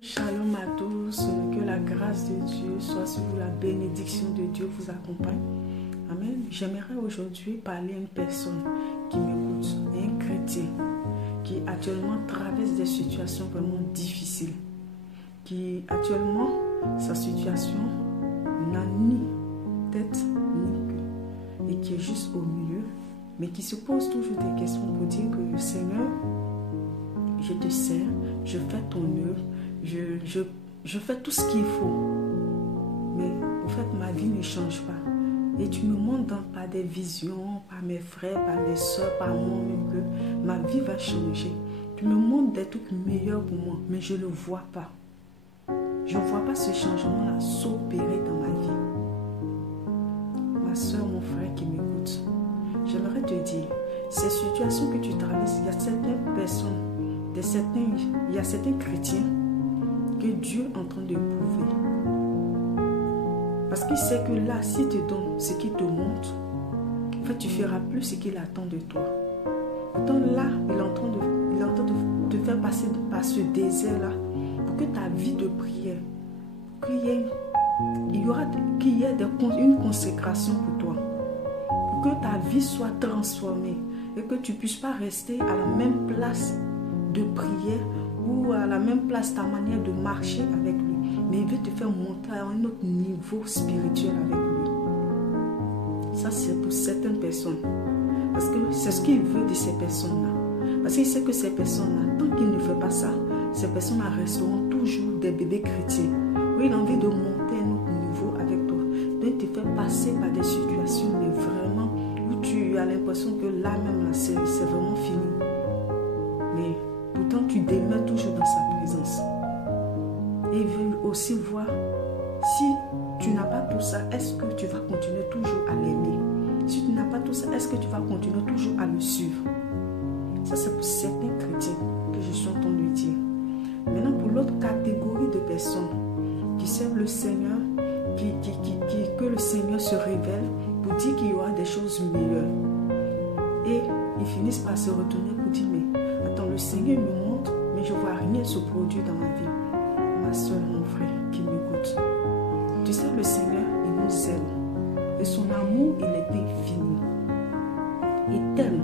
Shalom à tous, que la grâce de Dieu soit sur vous, la bénédiction de Dieu vous accompagne. Amen. J'aimerais aujourd'hui parler à une personne qui m'écoute, un chrétien qui actuellement traverse des situations vraiment difficiles, qui actuellement, sa situation n'a ni tête ni queue et qui est juste au milieu, mais qui se pose toujours des questions pour dire que Seigneur, je te sers, je fais ton œuvre, je fais tout ce qu'il faut, mais en fait ma vie ne change pas. Et tu me montres par des visions, par mes frères, par mes soeurs, par moi-même que ma vie va changer. Tu me montres des trucs meilleurs pour moi, mais je ne le vois pas. Je ne vois pas ce changement-là s'opérer dans ma vie. Ma soeur, mon frère qui m'écoute, j'aimerais te dire, ces situations que tu traverses, il y a certaines personnes, il y a certains chrétiens que Dieu est en train de prouver. Parce qu'il sait que là, s'il te donne ce qu'il te montre, en fait, tu ne feras plus ce qu'il attend de toi. Pourtant, là, il est en train de te faire passer par ce désert-là pour que ta vie de prière, qu'il y ait une consécration pour toi. Pour que ta vie soit transformée et que tu ne puisses pas rester à la même place de prière ou à la même place ta manière de marcher avec lui, mais il veut te faire monter à un autre niveau spirituel avec lui. Ça, c'est pour certaines personnes, parce que c'est ce qu'il veut de ces personnes-là, parce qu'il sait que ces personnes-là, tant qu'il ne fait pas ça, ces personnes-là resteront toujours des bébés chrétiens. Oui, il a envie de monter à un autre niveau avec toi, de te faire passer par des situations, mais vraiment où tu as l'impression que là même là, c'est vraiment fini, mais pourtant, tu demeures toujours dans sa présence. Et il veut aussi voir si tu n'as pas tout ça, est-ce que tu vas continuer toujours à l'aimer? Si tu n'as pas tout ça, est-ce que tu vas continuer toujours à le suivre? Ça, c'est pour certains chrétiens que je suis en train de dire. Maintenant, pour l'autre catégorie de personnes qui servent le Seigneur, que le Seigneur se révèle pour dire qu'il y aura des choses meilleures. Et ils finissent par se retourner pour dire, mais attends, le Seigneur me montre, mais je ne vois rien se produire dans ma vie. Ma soeur, mon frère qui m'écoute, tu sais, le Seigneur, il nous aime. Et son amour, il est infini. Il t'aime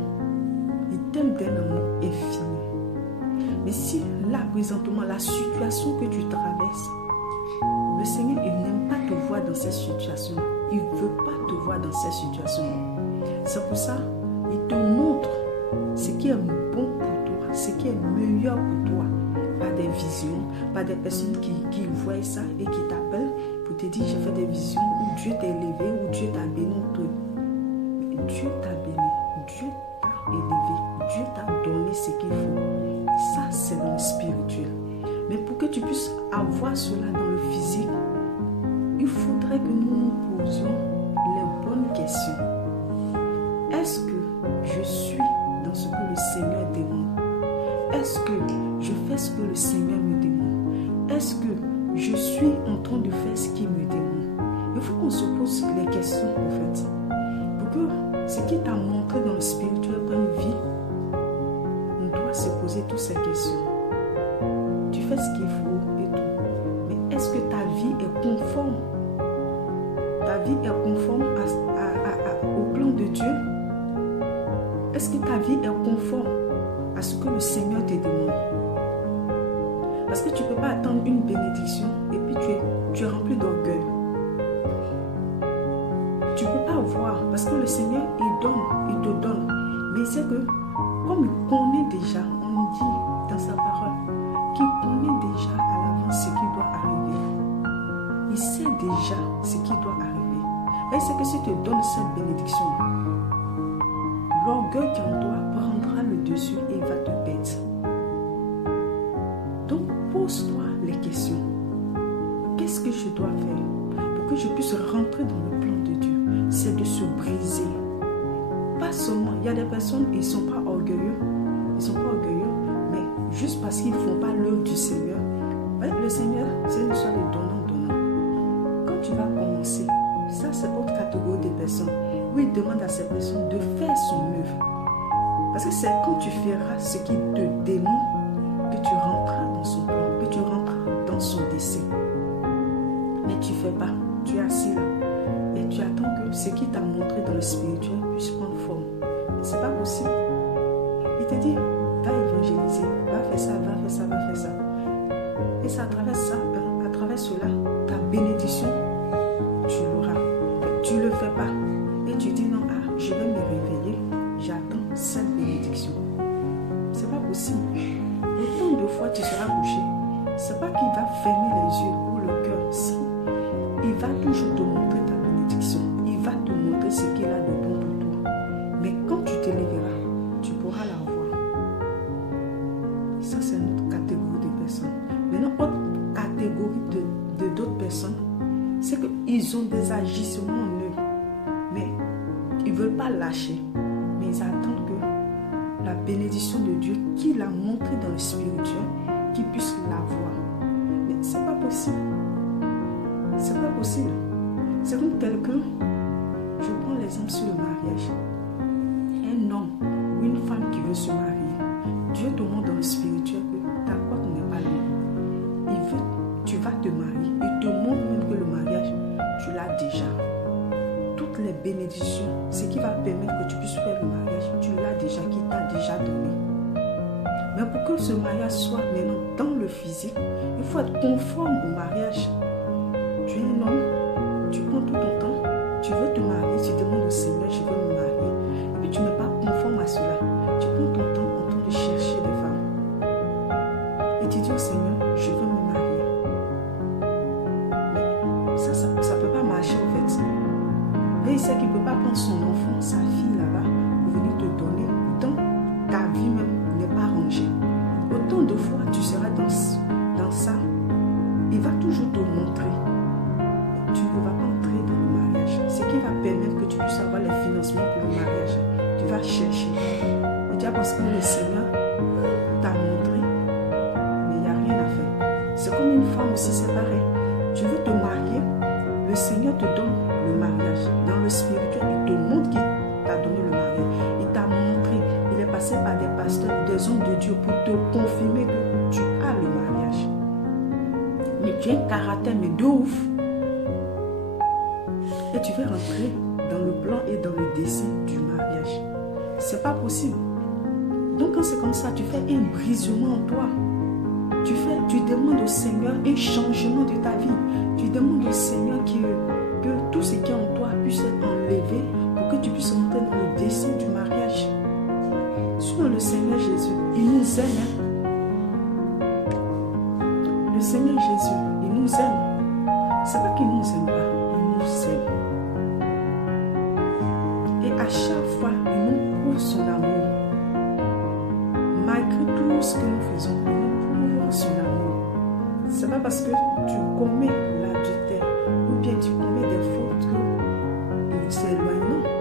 d'un amour infini. Mais si là, présentement, la situation que tu traverses, le Seigneur, il n'aime pas te voir dans cette situation. Il ne veut pas te voir dans cette situation. C'est pour ça, il te montre ce qui est bon pour toi, ce qui est meilleur pour toi, par des visions, par des personnes qui voient ça et qui t'appellent pour te dire, j'ai fait des visions où Dieu t'a élevé, où Dieu t'a béni. Dieu t'a béni, Dieu t'a élevé, Dieu t'a donné ce qu'il faut. Ça, c'est dans le spirituel. Mais pour que tu puisses avoir cela dans le physique, il faudrait que nous nous posions les bonnes questions. Est-ce que je suis dans ce que le Seigneur demande? Est-ce que je fais ce que le Seigneur me demande? Est-ce que je suis en train de faire ce qu'il me demande? Il faut qu'on se pose les questions en fait. Pour que ce qui t'a montré dans le spirituel prenne vie, on doit se poser toutes ces questions. Tu fais ce qu'il faut et tout. Mais est-ce que ta vie est conforme? Ta vie est conforme au plan de Dieu? Est-ce que ta vie est conforme à ce que le Seigneur te demande? Parce que tu ne peux pas attendre une bénédiction et puis tu es rempli d'orgueil. Tu ne peux pas voir, parce que le Seigneur, il te donne. Mais il sait que, comme il connaît déjà, on nous dit dans sa parole, qu'il connaît déjà à l'avance ce qui doit arriver. Il sait déjà ce qui doit arriver. Et c'est que s'il te donne cette bénédiction, l'orgueil qui en toi prendra le dessus et il va te perdre. Donc, pose-toi les questions. Qu'est-ce que je dois faire pour que je puisse rentrer dans le plan de Dieu? C'est de se briser. Pas seulement, il y a des personnes, ils ne sont pas orgueilleux. Mais juste parce qu'ils ne font pas l'œuvre du Seigneur. Le Seigneur, c'est une histoire de donnant. Quand tu vas commencer, ça c'est autre catégorie de personnes. Où il demande à ces personnes de faire son œuvre. Parce que c'est quand tu feras ce qu'il te demande que tu rentreras dans son plan, que tu rentreras dans décès. Mais tu ne fais pas. Tu es assis là. Et tu attends que ce qui t'a montré dans le spirituel puisse prendre forme. Mais ce n'est pas possible. Il te dit, va évangéliser, va faire ça, va faire ça, va faire ça. Et c'est à travers ça, à travers cela, ta bénédiction, tu l'auras. Tu ne le fais pas. Et tu dis non, je vais me réveiller, j'attends cette bénédiction. C'est pas possible. Autant de fois tu seras couché, c'est pas qu'il va fermer les yeux ou le cœur. Si, il va toujours te montrer ta bénédiction. Il va te montrer ce qu'il a de bon pour toi. Mais quand tu te lèveras, tu pourras la voir. Ça, c'est une autre catégorie de personnes. Maintenant, autre catégorie de d'autres personnes, c'est qu'ils ont des agissements en eux. Mais ils ne veulent pas lâcher. Mais ils attendent que la bénédiction de Dieu qu'il a montré dans le spirituel, qu'ils puissent la voir. Mais ce n'est pas possible. C'est pas possible. C'est comme quelqu'un, je prends l'exemple sur le mariage. Un homme ou une femme qui veut se marier, Dieu te montre dans le spirituel que ta porte n'est pas loin. Tu vas te marier. Il te montre même que le mariage, tu l'as déjà. Toutes les bénédictions, ce qui va permettre que tu puisses faire le mariage, tu l'as déjà, qui t'a déjà donné. Mais pour que ce mariage soit maintenant dans le physique, il faut être conforme au mariage. Tu es un homme, tu prends tout ton temps, tu veux te marier, tu demandes au Seigneur, je veux me marier. Et puis tu n'es pas conforme à cela. Tu prends ton temps en train de chercher des femmes. Et tu dis au Seigneur, je veux me marier. Mais ça ne peut pas marcher en fait. Et il sait qu'il ne peut pas prendre son enfant, sa fille là-bas, pour venir te donner. Tant ta vie même n'est pas rangée. Autant de fois tu seras dans ça, il va toujours te montrer. Tu ne vas pas entrer dans le mariage. Ce qui va permettre que tu puisses avoir les financements pour le mariage. Tu vas chercher. Et tu as parce que le Seigneur t'a montré, mais il n'y a rien à faire. C'est comme une femme aussi, c'est pareil. Tu veux te marier, le Seigneur te donne le mariage. Dans le spirituel, il te montre qu'il t'a donné le mariage. Il t'a montré, il est passé par des pasteurs, des hommes de Dieu pour te confirmer que tu as le mariage. Mais tu as un caractère, mais de ouf. Et tu veux rentrer dans le plan et dans le dessein du mariage. C'est pas possible. Donc quand c'est comme ça, tu fais un brisement en toi. Tu demandes au Seigneur un changement de ta vie. Tu demandes au Seigneur que tout ce qui est en toi puisse être enlevé pour que tu puisses rentrer dans le dessein du mariage. Sur le Seigneur Jésus, il nous aime. Le Seigneur Jésus, il nous aime. C'est pas qu'il nous aime pas, il nous aime. Et à chaque fois, il nous prouve son amour. Malgré tout ce que nous faisons, il nous prouve son amour. C'est pas parce que tu commets l'adultère ou bien tu commets des fautes que c'est éloigné.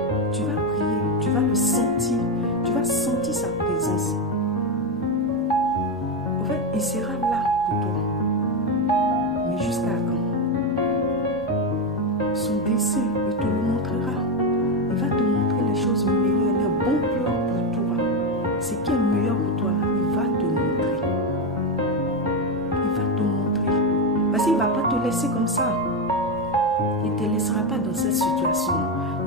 Non, tu vas prier, tu vas le sentir, tu vas sentir sa présence. En fait, il sera là pour toi. Mais jusqu'à quand? Son dessein, il te le montrera. Il va te montrer les choses meilleures, les bons plans pour toi. Ce qui est meilleur pour toi, il va te montrer. Il va te montrer. Parce qu'il ne va pas te laisser comme ça. Il ne te laissera pas dans cette situation.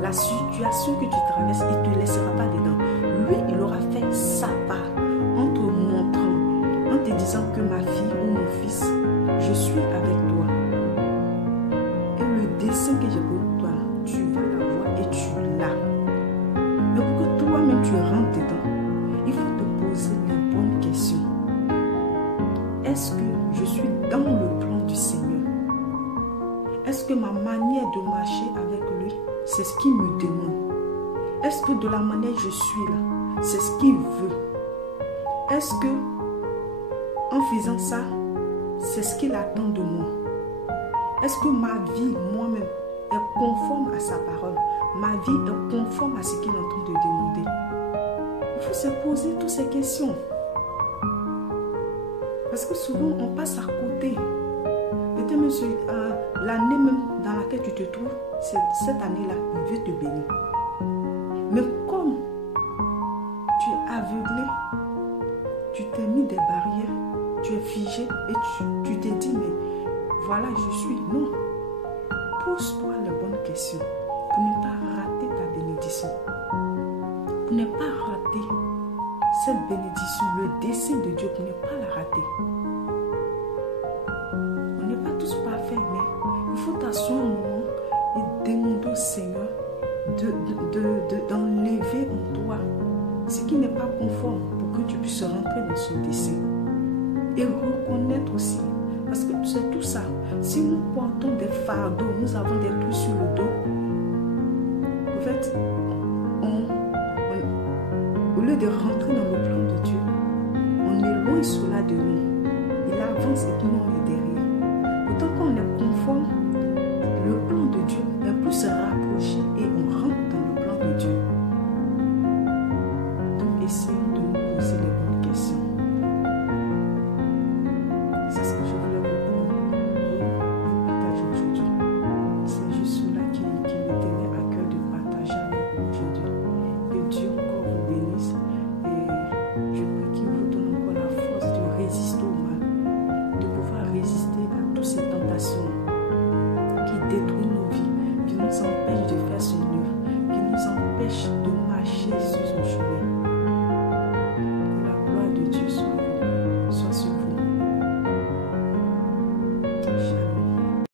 La situation que tu traverses, il ne te laissera pas dedans. Lui, il aura fait sa part en te montrant, en te disant que ma fille ou mon fils, je suis avec toi. Et le dessein que j'ai pour toi, tu vas l'avoir et tu l'as. Mais pour que toi-même tu rentres dedans, il faut te poser les bonnes questions. Est-ce que je suis dans le plan du Seigneur? Est-ce que ma manière de marcher avec lui, c'est ce qu'il me demande? Est-ce que de la manière que je suis là, c'est ce qu'il veut? Est-ce que en faisant ça, c'est ce qu'il attend de moi? Est-ce que ma vie, moi-même, est conforme à sa parole? Ma vie est conforme à ce qu'il est en train de demander? Il faut se poser toutes ces questions. Parce que souvent, on passe à côté. Peut-être monsieur, l'année même dans laquelle tu te trouves, cette année-là, il veut te bénir. Mais comme tu es aveuglé, tu t'es mis des barrières, tu es figé et tu t'es dit, mais voilà, je suis. Non. Pose-toi les bonnes questions pour ne pas rater ta bénédiction. Pour ne pas rater cette bénédiction, le dessein de Dieu, pour ne pas la rater. On n'est pas tous parfaits, mais il faut t'asseoir un moment et demander au Seigneur d'enlever en toi ce qui n'est pas conforme pour que tu puisses rentrer dans son dessein. Et reconnaître aussi, parce que c'est tout ça. Si nous portons des fardeaux, nous avons des trucs sur le dos, en fait, au lieu de rentrer dans le plan de Dieu, on éloigne cela de nous. Il avance et puis nous on est derrière.